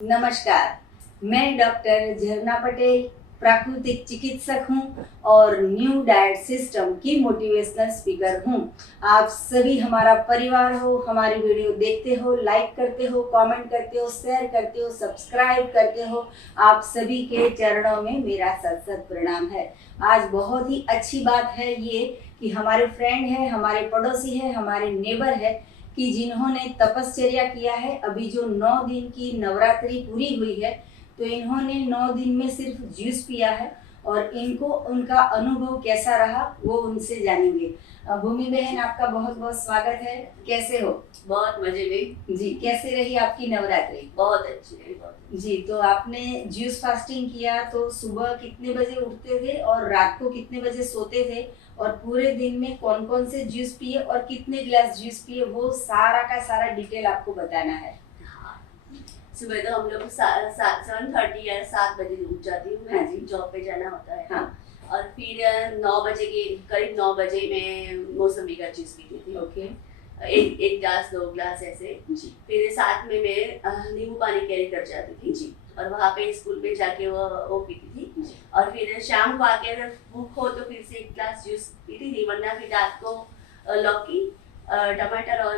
नमस्कार, मैं डॉक्टर झरना पटेल प्राकृतिक चिकित्सक हूं और न्यू डाइट सिस्टम की मोटिवेशनल स्पीकर हूं। आप सभी हमारा परिवार हो, हमारी वीडियो देखते हो, लाइक करते हो, कमेंट करते हो, शेयर करते हो, सब्सक्राइब करते हो। आप सभी के चरणों में मेरा सत सत प्रणाम है। आज बहुत ही अच्छी बात है ये कि हमारे फ्रेंड है, हमारे पड़ोसी है, हमारे नेबर है कि जिन्होंने तपश्चर्या किया है। अभी जो 9 दिन की नवरात्रि पूरी हुई है तो इन्होंने 9 दिन में सिर्फ जूस पिया है और इनको उनका अनुभव कैसा रहा वो उनसे जानेंगे। भूमि बहन, आपका बहुत बहुत स्वागत है। कैसे हो? बहुत मजे में जी। कैसे रही आपकी नवरात्रि? बहुत अच्छी रही, बहुत जी। तो आपने जूस फास्टिंग किया तो सुबह कितने बजे उठते थे और रात को कितने बजे सोते थे और पूरे दिन में कौन कौन से जूस पिए और कितने गिलास जूस पिए, वो सारा का सारा डिटेल आपको बताना है। हाँ। सुबह तो हम लोग 7:30 या 7 बजे उठ जाती हूँ हाँ मैं, जी। जॉब पे जाना होता है। हाँ। और फिर 9 बजे के करीब 9 बजे मैं मौसमी का जूस पीती थी। ओके। एक ग्लास 2 ग्लास ऐसे। जी। फिर साथ में मैं नींबू पानी कैरी कर जाती थी जी। और वहाँ पे स्कूल में जाके वो पीती थी। जी। और फिर शाम को आके अगर भूख हो तो फिर से 1 ग्लास जूस पीती थी, वरना फिर रात को लौकी, टमाटर और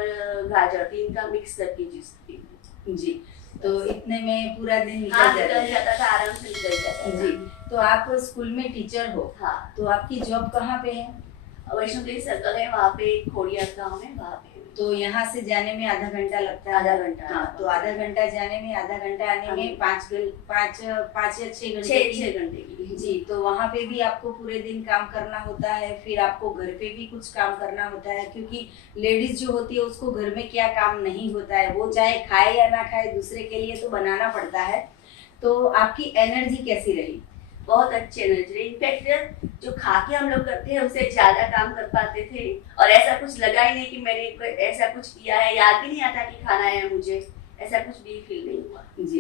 गाजर 3 का मिक्स करके जूस पीती। जी। तो इतने में पूरा दिन हाँ, निकल निकल जाता जाता था, आराम से निकल जाता है। था। जी। तो आप स्कूल में टीचर हो। हाँ। तो आपकी जॉब कहाँ पे है? वैष्णो देवी सर्कल है, वहाँ पे खोड़िया गाँव है, वहाँ पे। तो यहाँ से जाने में आधा घंटा लगता है। आधा घंटा। हाँ। तो आधा घंटा जाने में, आधा घंटा आने में 5 या 6 घंटे 6 घंटे की। जी। तो वहाँ पे भी आपको पूरे दिन काम करना होता है, फिर आपको घर पे भी कुछ काम करना होता है, क्योंकि लेडीज जो होती है उसको घर में क्या काम नहीं होता है, वो चाहे खाए या ना खाए दूसरे के लिए तो बनाना पड़ता है। तो आपकी एनर्जी कैसी रही? बहुत अच्छे एनर्जी। इनफैक्ट जो खा के हम लोग करते हैं उससे ज्यादा काम कर पाते थे और ऐसा कुछ लगा ही नहीं कि मैंने ऐसा कुछ किया है, याद भी नहीं आता कि खाना है मुझे, ऐसा कुछ भी फील नहीं हुआ। जी।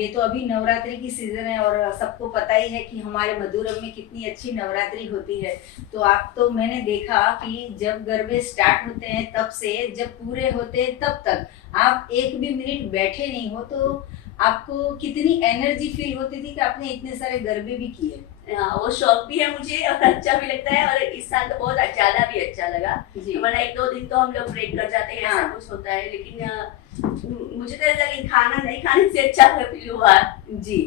ये तो अभी नवरात्रि की सीजन है और सबको पता ही है कि हमारे मधुरम में कितनी अच्छी नवरात्रि होती है। तो आप तो मैंने देखा कि जब गरबे स्टार्ट होते हैं तब से जब पूरे होते हैं तब तक आप एक भी मिनट बैठे नहीं हो। तो आपको कितनी एनर्जी फील होती थी कि आपने इतने सारे गरबे भी किए? हाँ, वो शौक भी है मुझे और अच्छा भी लगता है, और इस साल तो बहुत ज्यादा भी अच्छा लगा। वरना 1-2 दिन तो हम लोग ब्रेक कर जाते हैं, ऐसा हाँ। कुछ होता है, लेकिन मुझे तो ऐसा कि खाना नहीं खाने से अच्छा फील हुआ। जी।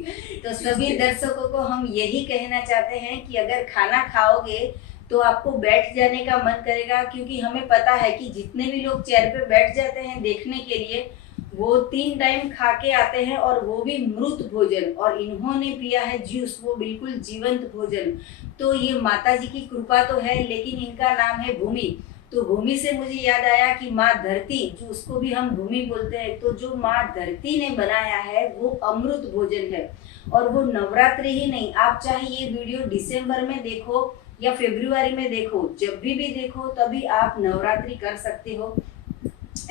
तो सभी दर्शकों को हम यही कहना चाहते हैं कि अगर खाना खाओगे तो आपको बैठ जाने का मन करेगा, क्योंकि हमें पता है कि जितने भी लोग चेयर पे बैठ जाते हैं देखने के लिए वो 3 टाइम खा के आते हैं और वो भी मृत भोजन, और इन्होंने पिया है जूस, वो बिल्कुल जीवंत भोजन। तो ये माता जी की कृपा तो है, लेकिन इनका नाम है भूमि। तो भूमि से मुझे याद आया कि माँ धरती, जो उसको भी हम भूमि बोलते हैं, तो जो माँ धरती ने बनाया है वो अमृत भोजन है। और वो नवरात्रि ही नहीं, आप चाहे ये वीडियो दिसंबर में देखो या फरवरी में देखो, जब भी देखो तभी आप नवरात्रि कर सकते हो।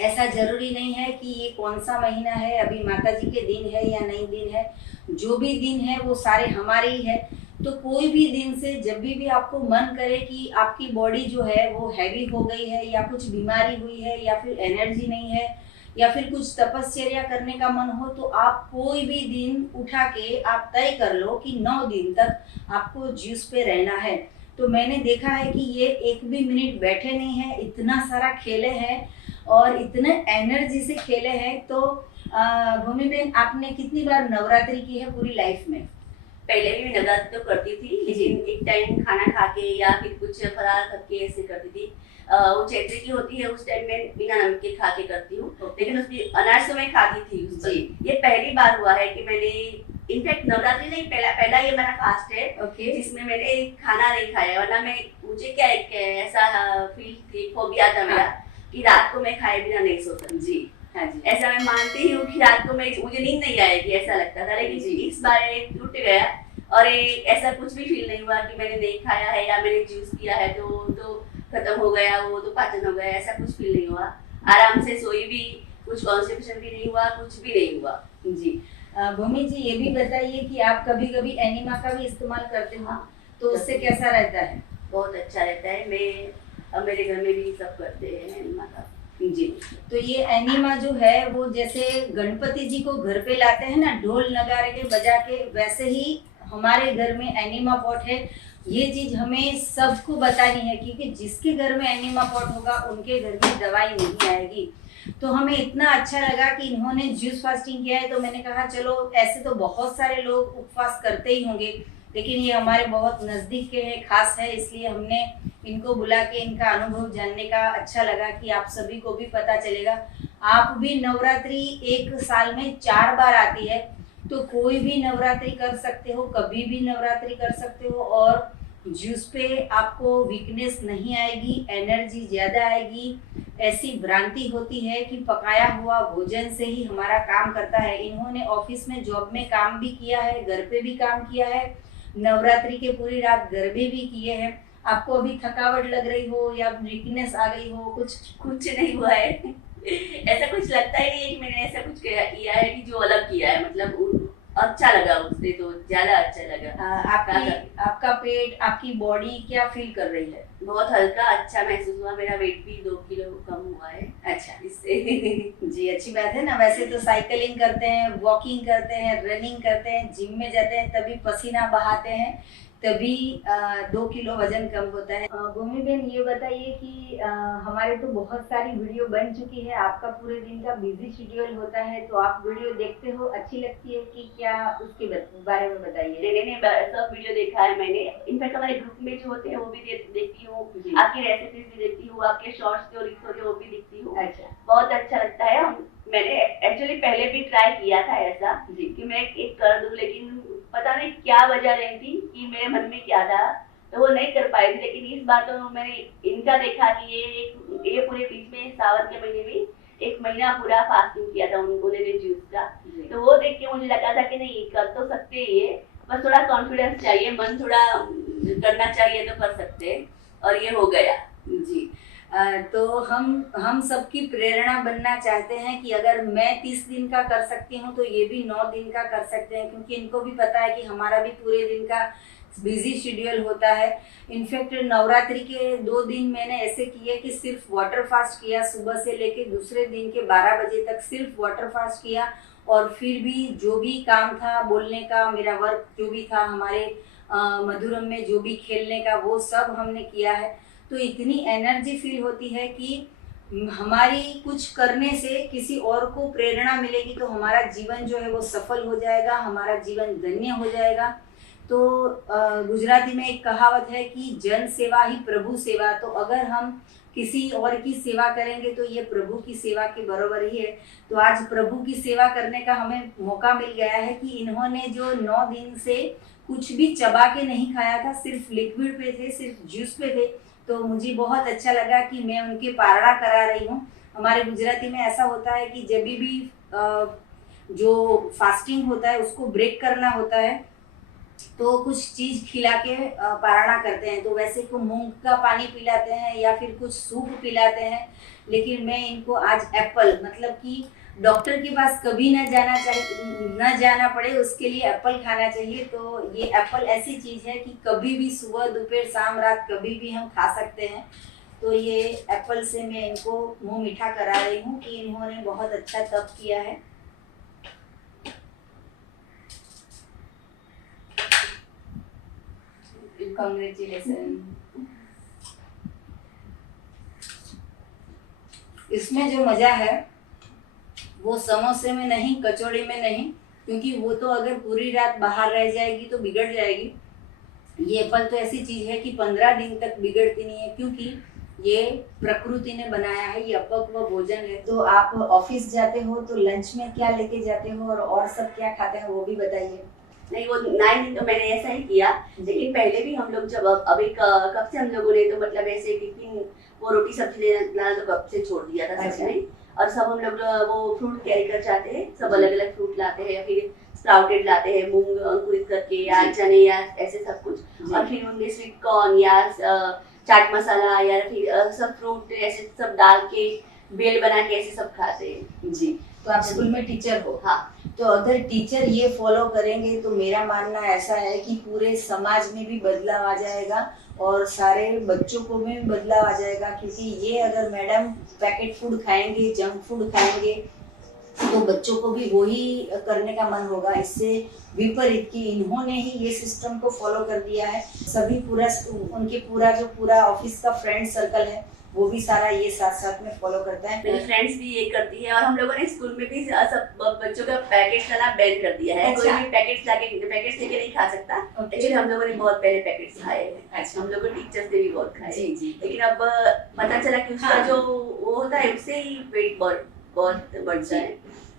ऐसा जरूरी नहीं है कि ये कौन सा महीना है, अभी माता जी के दिन है या नहीं दिन है। जो भी दिन है वो सारे हमारे ही है। तो कोई भी दिन से जब भी आपको मन करे कि आपकी बॉडी जो है वो हैवी हो गई है या कुछ बीमारी हुई है या फिर एनर्जी नहीं है या फिर कुछ तपश्चर्या करने का मन हो, तो आप कोई भी दिन उठा के आप तय कर लो कि 9 दिन तक आपको जूस पे रहना है। तो मैंने देखा है कि ये एक भी मिनट बैठे नहीं है, इतना सारा खेले हैं और इतने एनर्जी से खेले हैं। तो भूमि बहन, आपने कितनी बार नवरात्रि की है पूरी लाइफ में? पहले भी नवरात्रि तो करती थी, लेकिन एक टाइम खाना खा के या फिर कुछ फरार करके ऐसे करती थी। वो चैत्री की होती है उस टाइम में बिना नमक के खा के करती हूँ, लेकिन उसकी अनाज तो मैं खाती थी उस जी। ये पहली बार हुआ है कि मैंने, इनफैक्ट नवरात्रि नहीं, पहला ये मेरा फास्ट है। ओके। जिसमें मैंने खाना नहीं खाया, वरना मुझे क्या ऐसा फील थी, फोबिया था मेरा कि रात को मैं खाए बिना नहीं सो सकती। जी। हाँ जी। ऐसा मैं मानती हूँ कि रात को मुझे नींद नहीं आएगी, ऐसा लगता था, लेकिन इस बार टूट गया और ऐसा कुछ भी फील नहीं हुआ कि मैंने नहीं खाया है या मैंने जूस पिया है तो खत्म हो गया, वो तो पाचन हो गया, ऐसा कुछ फील नहीं हुआ। आराम से सोई भी, कुछ कॉन्स्टिपेशन भी नहीं हुआ, कुछ भी नहीं हुआ। जी। भूमि जी, ये भी बताइए कि आप कभी कभी एनिमा का भी इस्तेमाल करते हो, तो उससे कैसा रहता है? बहुत अच्छा रहता है। मेरे घर में भी सब करते हैं एनिमा का। जी। तो ये एनिमा जो है वो जैसे गणपति जी को घर पे लाते हैं ना ढोल नगारे के बजा के, वैसे ही हमारे घर में एनिमा पॉट है। ये चीज हमें सबको बतानी है क्योंकि जिसके घर में एनिमा पॉट होगा उनके घर में दवाई नहीं आएगी। तो हमें इतना अच्छा लगा कि इन्होंने ज्यूस फास्टिंग किया है, तो मैंने कहा चलो, ऐसे तो बहुत सारे लोग उपवास करते ही होंगे लेकिन ये हमारे बहुत नजदीक के हैं, खास है, इसलिए हमने इनको बुला के इनका अनुभव जानने का अच्छा लगा कि आप सभी को भी पता चलेगा। आप भी नवरात्रि एक साल में 4 बार आती है, तो कोई भी नवरात्रि कर सकते हो, कभी भी नवरात्रि कर सकते हो। और जूस पे आपको वीकनेस नहीं आएगी, एनर्जी ज़्यादा आएगी। ऐसी भ्रांति होती है कि पकाया हुआ भोजन से ही हमारा काम करता है। इन्होंने ऑफिस में जॉब में काम भी किया है, घर पे भी काम किया है, नवरात्रि के पूरी रात गरबे भी किए हैं। आपको अभी थकावट लग रही हो या वीकनेस आ गई हो, कुछ नहीं हुआ है। ऐसा कुछ लगता ही नहीं है कि मैंने ऐसा कुछ किया है कि जो अलग किया है, मतलब अच्छा लगा, उससे तो ज्यादा अच्छा लगा। आपका पेट, आपकी बॉडी क्या फील कर रही है? बहुत हल्का अच्छा महसूस हुआ, मेरा वेट भी 2 किलो कम हुआ है। अच्छा, इससे जी अच्छी बात है ना। वैसे तो साइकिलिंग करते हैं, वॉकिंग करते हैं, रनिंग करते हैं, जिम में जाते हैं, तभी पसीना बहाते हैं, तभी 2 किलो वजन कम होता है। भूमि बहन, ये बताइए कि हमारे तो बहुत सारी वीडियो बन चुकी है, आपका पूरे दिन का बिजी शेड्यूल होता है, तो आप वीडियो देखते हो, अच्छी लगती है कि क्या, उसके बारे में बताइए। नहीं, सब वीडियो देखा है मैंने। इनफैक्ट हमारे ग्रुप में जो होते हैं वो भी देखती हूँ, आपकी रेसिपीज भी देखती हूँ, आपके शॉर्ट्स स्टोरीज होते हैं वो भी देखती हूँ। अच्छा, बहुत अच्छा लगता है। मैंने एक्चुअली पहले भी ट्राई किया था ऐसा कि मैं एक कर दूं, लेकिन पता नहीं क्या वजह रही थी कि मेरे मन में क्या था, तो वो नहीं कर पाई थी। लेकिन इस बार तो मैंने इनका देखा कि ये पूरे बीच में सावन के महीने में 1 महीना पूरा फास्टिंग किया था उन्होंने जूस का। तो वो देख के मुझे लगा था कि नहीं, कर तो सकते ही है, बस थोड़ा कॉन्फिडेंस चाहिए, मन थोड़ा करना चाहिए तो कर सकते हैं, और ये हो गया। जी। तो हम सबकी प्रेरणा बनना चाहते हैं कि अगर मैं 30 दिन का कर सकती हूँ तो ये भी 9 दिन का कर सकते हैं, क्योंकि इनको भी पता है कि हमारा भी पूरे दिन का बिजी शेड्यूल होता है। इनफैक्ट नवरात्रि के 2 दिन मैंने ऐसे किए कि सिर्फ वाटर फास्ट किया, सुबह से लेके दूसरे दिन के 12 बजे तक सिर्फ वाटर फास्ट किया, और फिर भी जो भी काम था बोलने का, मेरा वर्क जो भी था, हमारे मधुरम में जो भी खेलने का, वो सब हमने किया है। तो इतनी एनर्जी फील होती है कि हमारी कुछ करने से किसी और को प्रेरणा मिलेगी, तो हमारा जीवन जो है वो सफल हो जाएगा, हमारा जीवन धन्य हो जाएगा। तो गुजराती में एक कहावत है कि जन सेवा ही प्रभु सेवा। तो अगर हम किसी और की सेवा करेंगे तो ये प्रभु की सेवा के बराबर ही है। तो आज प्रभु की सेवा करने का हमें मौका मिल गया है कि इन्होंने जो 9 दिन से कुछ भी चबा के नहीं खाया था, सिर्फ लिक्विड पे थे, सिर्फ जूस पे थे, तो मुझे बहुत अच्छा लगा कि मैं उनके पारणा करा रही हूँ। हमारे गुजराती में ऐसा होता है कि जब भी जो फास्टिंग होता है उसको ब्रेक करना होता है तो कुछ चीज खिला के पारणा करते हैं। तो वैसे को मूंग का पानी पिलाते हैं या फिर कुछ सूप पिलाते हैं, लेकिन मैं इनको आज एप्पल, मतलब कि डॉक्टर के पास कभी न जाना पड़े, उसके लिए एप्पल खाना चाहिए। तो ये एप्पल ऐसी चीज़ है कि कभी भी सुबह दोपहर शाम रात कभी भी हम खा सकते हैं। तो ये एप्पल से मैं इनको मुंह मीठा करा रही हूँ कि इन्होंने बहुत अच्छा तप किया है। कांग्रेचुलेशन। इसमें जो मजा है वो समोसे में नहीं, कचौड़ी में नहीं, क्योंकि वो तो अगर पूरी रात बाहर रह जाएगी तो बिगड़ जाएगी। ये फल तो ऐसी चीज है कि 15 दिन तक बिगड़ती नहीं है, क्योंकि ये प्रकृति ने बनाया है, ये अपक्व भोजन है। तो आप ऑफिस जाते हो तो लंच में क्या लेके जाते हो और सब क्या खाते हैं वो भी बताइए। नहीं, वो 9 दिन तो मैंने ऐसा ही किया, लेकिन पहले भी हम लोग जब अभी कब से हम लोगों ने तो मतलब ऐसे टिफिन वो रोटी सब्जी लेना तो कब से छोड़ दिया था सबने। और सब हम लोग वो फ्रूट कैरी कर जाते हैं, सब अलग अलग फ्रूट लाते हैं, फिर स्प्राउटेड लाते हैं, मूंग अंकुरित करके या चने या ऐसे सब कुछ, और फिर उनमें स्वीट कॉर्न या चाट मसाला या फिर सब फ्रूट ऐसे सब डाल के बेल बना के ऐसे सब खाते हैं। जी, तो आप स्कूल में टीचर हो। हाँ। तो अगर टीचर ये फॉलो करेंगे तो मेरा मानना ऐसा है कि पूरे समाज में भी बदलाव आ जाएगा और सारे बच्चों को भी बदलाव आ जाएगा, क्योंकि ये अगर मैडम पैकेट फूड खाएंगे, जंक फूड खाएंगे, तो बच्चों को भी वही करने का मन होगा। इससे विपरीत कि इन्होंने ही ये सिस्टम को फॉलो कर दिया है, सभी पूरा उनके पूरा ऑफिस का फ्रेंड सर्कल है वो भी सारा ये साथ साथ में फॉलो करता है। मेरी फ्रेंड्स भी ये करती है और हम लोगों ने स्कूल में भी सब बच्चों का पैकेट लाना बैन कर दिया है। कोई भी पैकेट लेके नहीं खा सकता। एक्चुअली हम लोगों ने बहुत पहले पैकेट्स खाए हैं। अच्छा। हम लोगों टीचर्स ने भी बहुत खाए। जी जी। लेकिन अब पता चला कि उसका जो वो होता है उससे ही वेट बहुत बढ़ता है।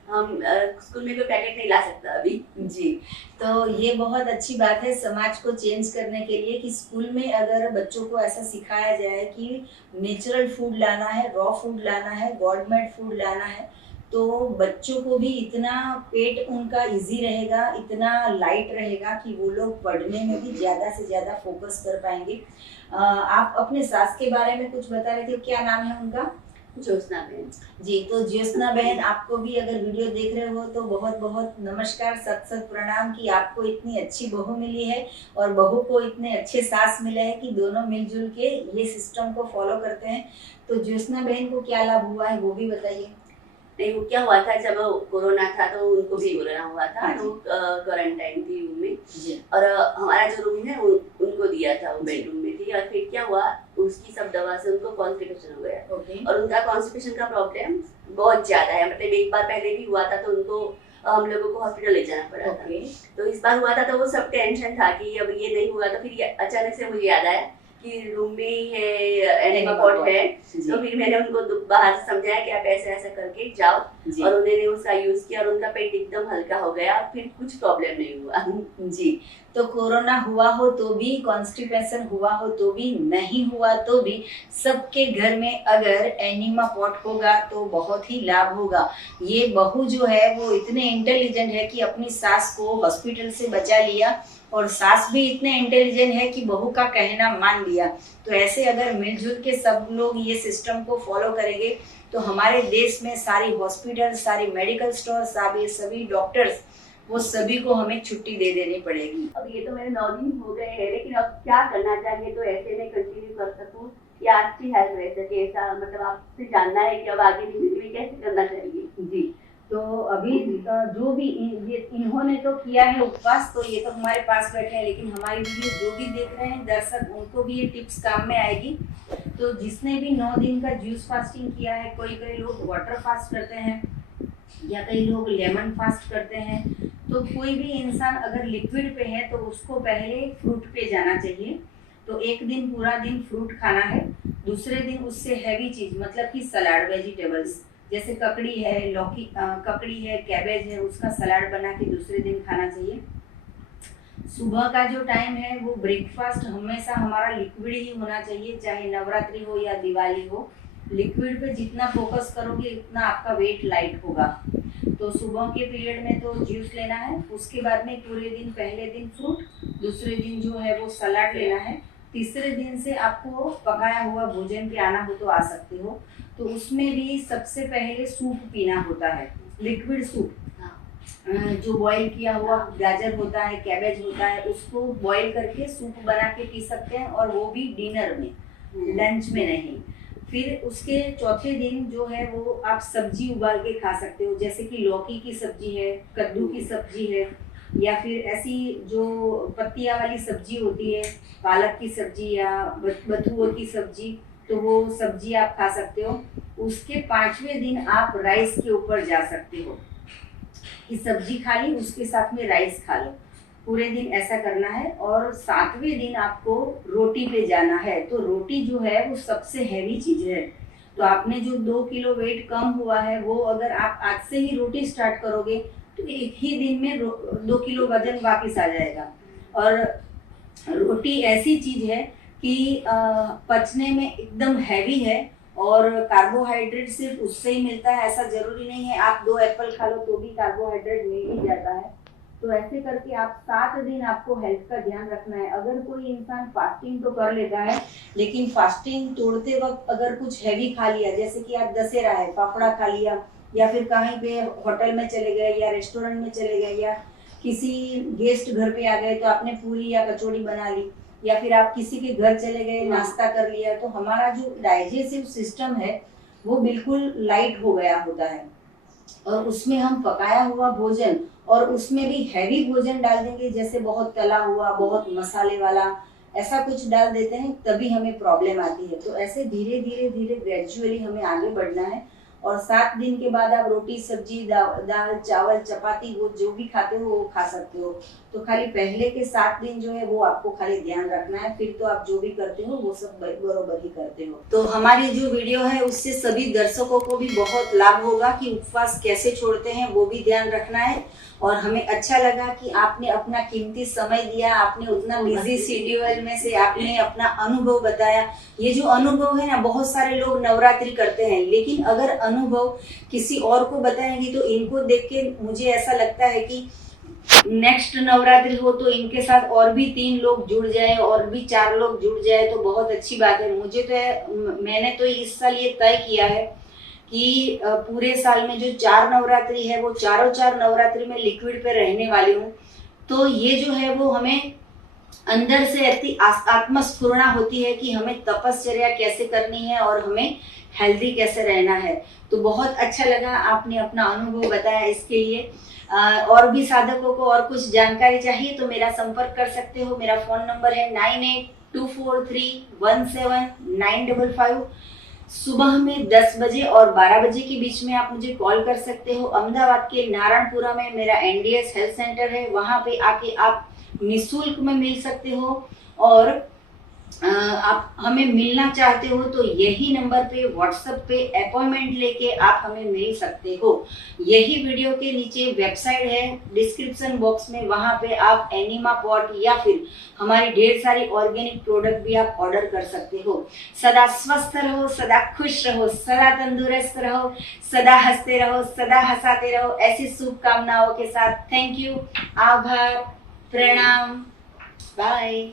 हम स्कूल में कोई पैकेट नहीं ला सकता अभी। जी, तो ये बहुत अच्छी बात है समाज को चेंज करने के लिए कि स्कूल में अगर बच्चों को ऐसा सिखाया जाए कि नेचुरल फूड लाना है, रॉ फूड लाना है, गॉड मेड फूड लाना है, तो बच्चों को भी इतना पेट उनका इजी रहेगा, इतना लाइट रहेगा कि वो लोग पढ़ने में भी ज़्यादा से ज़्यादा फोकस कर पाएंगे। आप अपने सास के बारे में कुछ बता रहे थे, क्या नाम है उनका? ज्योत्सना बहन जी। तो ज्योत्सना बहन, आपको भी अगर वीडियो देख रहे हो तो बहुत बहुत नमस्कार, सत सत प्रणाम कि आपको इतनी अच्छी बहू मिली है और बहू को इतने अच्छे सास मिले हैं कि दोनों मिलजुल के ये सिस्टम को फॉलो करते हैं। तो ज्योत्सना बहन को क्या लाभ हुआ है वो भी बताइए। नहीं, वो क्या हुआ था जब कोरोना था तो उनको भी कोरोना हुआ था। तो क्वारंटाइन थी रूम में और हमारा जो रूम है उनको दिया था, वो बेडरूम में थी। और फिर क्या हुआ, उसकी सब दवा से उनको कॉन्स्टिपेशन हो गया। और उनका कॉन्स्टिपेशन का प्रॉब्लम बहुत ज्यादा है, मतलब एक बार पहले भी हुआ था तो उनको हम लोगों को हॉस्पिटल ले जाना पड़ा था। तो इस बार हुआ था तो वो सब टेंशन था कि अब ये नहीं हुआ। तो फिर अचानक से मुझे याद आया कि रूम में ही है एनिमा पॉट है। तो फिर मैंने उनको बाहर से समझाया कि आप ऐसा ऐसा करके जाओ और उन्होंने उसका यूज किया और उनका पेट एकदम हल्का हो गया, फिर कुछ प्रॉब्लम नहीं हुआ। जी। तो कोरोना हुआ हो तो भी, कॉन्स्टिपेशन हुआ हो तो भी, नहीं हुआ तो भी, सबके घर में अगर एनिमा पॉट होगा तो बहुत ही लाभ होगा। ये बहू जो है वो इतने इंटेलिजेंट है कि अपनी सास को हॉस्पिटल से बचा लिया और सास भी इतने इंटेलिजेंट है कि बहू का कहना मान लिया। तो ऐसे अगर मिलजुल के सब लोग ये सिस्टम को फॉलो करेंगे तो हमारे देश में सारी हॉस्पिटल, सारी मेडिकल स्टोर, सभी डॉक्टर्स, वो सभी को हमें छुट्टी दे देनी पड़ेगी। अब ये तो मेरे 9 दिन हो गए हैं, लेकिन अब क्या करना चाहिए तो ऐसे में कंटिन्यू कर सकूं या अच्छी हेल्थ रह सके, ऐसा मतलब आपसे जानना है कि अब आगे जिंदगी में कैसे करना चाहिए। जी। तो अभी जो भी इन्होंने तो किया है उपवास, तो ये तो हमारे पास बैठे हैं, लेकिन हमारी वीडियो जो भी देख रहे हैं दर्शक, उनको भी ये टिप्स काम में आएगी। तो जिसने भी 9 दिन का जूस फास्टिंग किया है, कई लोग वाटर फास्ट करते हैं या कई लोग लेमन फास्ट करते हैं, तो कोई भी इंसान अगर लिक्विड पे है तो उसको पहले फ्रूट पे जाना चाहिए। तो एक दिन पूरा दिन फ्रूट खाना है, दूसरे दिन उससे हैवी चीज मतलब कि सलाद, वेजिटेबल्स जैसे ककड़ी है, लौकी ककड़ी है, कैबेज है, उसका सलाद बना के दूसरे दिन खाना चाहिए। सुबह का जो टाइम है वो ब्रेकफास्ट हमेशा हमारा लिक्विड ही होना चाहिए, चाहे नवरात्रि हो या दिवाली हो। लिक्विड पे जितना फोकस करोगे उतना आपका वेट लाइट होगा। तो सुबह के पीरियड में तो जूस लेना है, उसके बाद में पूरे दिन, पहले दिन फ्रूट, दूसरे दिन जो है वो सलाद लेना है, तीसरे दिन से आपको पकाया हुआ भोजन पे आना हो तो आ सकते हो। तो उसमें भी सबसे पहले सूप पीना होता है, लिक्विड सूप, जो बॉईल किया हुआ गाजर होता है, कैबेज होता है, उसको बॉईल करके सूप बना के पी सकते हैं, और वो भी डिनर में, लंच में नहीं। फिर उसके चौथे दिन जो है वो आप सब्जी उबाल के खा सकते हो, जैसे कि लौकी की सब्जी है, कद्दू की सब्जी है, या फिर ऐसी जो पत्तियां वाली सब्जी होती है, पालक की सब्जी या बथुआ की सब्जी, तो वो सब्जी आप खा सकते हो। उसके 5वें दिन आप राइस के ऊपर जा सकते हो कि सब्जी खा ली, उसके साथ में राइस खा लो, पूरे दिन ऐसा करना है। और 7वें दिन आपको रोटी पे जाना है। तो रोटी जो है वो सबसे हैवी चीज है। तो आपने जो 2 किलो वेट कम हुआ है, वो अगर आप आज से ही रोटी स्टार्ट करोगे तो एक ही दिन में 2 किलो वजन वापस आ जाएगा। और रोटी ऐसी चीज है कि पचने में एकदम हैवी है, और कार्बोहाइड्रेट सिर्फ उससे ही मिलता है, ऐसा जरूरी नहीं है आप 2 एप्पल खा लो तो भी कार्बोहाइड्रेट मिल ही जाता है। तो ऐसे करके आप 7 दिन आपको हेल्थ का ध्यान रखना है। अगर कोई इंसान फास्टिंग तो कर लेता है, लेकिन फास्टिंग तोड़ते वक्त अगर कुछ हैवी खा लिया, जैसे कि आज दशहरा है, फाफड़ा खा लिया, या फिर कहीं पे होटल में चले गए या रेस्टोरेंट में चले गए या किसी गेस्ट घर पे आ गए तो आपने पूरी या कचौड़ी बना ली, या फिर आप किसी के घर चले गए नाश्ता कर लिया, तो हमारा जो डाइजेस्टिव सिस्टम है वो बिल्कुल लाइट हो गया होता है। और उसमें हम पकाया हुआ भोजन और उसमें भी हैवी भोजन डाल देंगे, जैसे बहुत तला हुआ, बहुत मसाले वाला, ऐसा कुछ डाल देते हैं, तभी हमें प्रॉब्लम आती है। तो ऐसे धीरे धीरे धीरे ग्रेजुअली हमें आगे बढ़ना है। और 7 दिन के बाद आप रोटी सब्जी दाल चावल चपाती वो जो भी खाते हो वो खा सकते हो। तो खाली पहले के 7 दिन जो है वो आपको खाली ध्यान रखना है, फिर तो आप जो भी करते हो वो सब बरोबर ही करते हो। तो हमारी जो वीडियो है उससे सभी दर्शकों को भी बहुत लाभ होगा कि उपवास कैसे छोड़ते हैं वो भी ध्यान रखना है। और हमें अच्छा लगा कि आपने अपना कीमती समय दिया, आपने उतना बिजी शेड्यूल में से आपने अपना अनुभव बताया। ये जो अनुभव है ना, बहुत सारे लोग नवरात्रि करते हैं, लेकिन अगर अनुभव किसी और को बताएंगे तो इनको देख के मुझे ऐसा लगता है कि नेक्स्ट नवरात्रि हो तो इनके साथ और भी 3 लोग जुड़ जाए और भी 4 लोग जुड़ जाए तो बहुत अच्छी बात है। मैंने तो इस साल ये तय किया है कि पूरे साल में जो 4 नवरात्रि है वो चारों 4 नवरात्रि में लिक्विड पे रहने वाली हूँ। तो ये जो है वो हमें अंदर से ऐसी आत्मस्फुरणा होती है कि हमें तपश्चर्या कैसे करनी है और हमें हेल्दी कैसे रहना है। तो बहुत अच्छा लगा, आपने अपना अनुभव बताया। इसके लिए और भी साधकों को और कुछ जानकारी चाहिए तो मेरा संपर्क कर सकते हो। मेरा फोन नंबर है 9824317955। सुबह में 10 बजे और 12 बजे के बीच में आप मुझे कॉल कर सकते हो। अहमदाबाद के नारायणपुरा में मेरा NDS हेल्थ सेंटर है, वहाँ पे आके आप निःशुल्क में मिल सकते हो। और आप हमें मिलना चाहते हो तो यही नंबर पे व्हाट्सएप पे अपॉइंटमेंट लेके आप हमें मिल सकते हो। यही वीडियो के नीचे वेबसाइट है डिस्क्रिप्शन बॉक्स में, वहाँ पे आप एनिमा पॉट या फिर हमारी ढेर सारी ऑर्गेनिक प्रोडक्ट भी आप ऑर्डर कर सकते हो। सदा स्वस्थ रहो, सदा खुश रहो, सदा तंदुरुस्त रहो, सदा हंसते रहो, सदा हंसाते रहो, ऐसी शुभकामनाओं के साथ थैंक यू, आभार, प्रणाम, बाय।